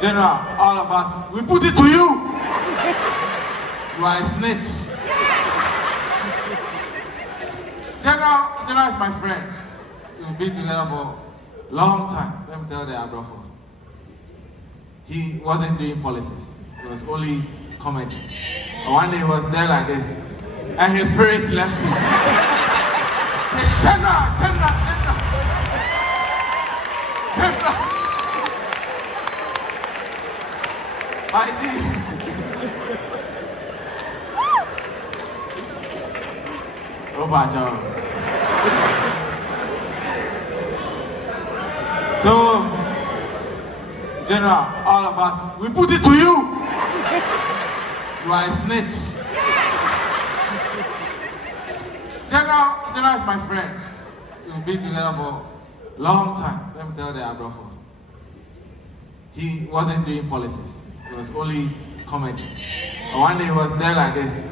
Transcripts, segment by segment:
General, all of us, we put it to you. You are a snitch. General is my friend. We've been together for a long time. Let me tell the Abrafo. He wasn't doing politics. It was only comedy. But one day he was there like this, and his spirit left him. General. I see. Oh my God. So, General, all of us, we put it to you. You are a snitch. General is my friend. We've been together for a long time. Let me tell the Abrafo. He wasn't doing politics. It was only comedy. But one day he was there like this,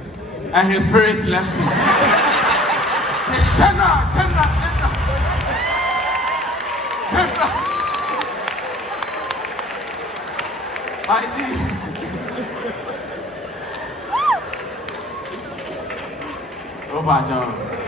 and his spirit left him. General. I see. Oh my God.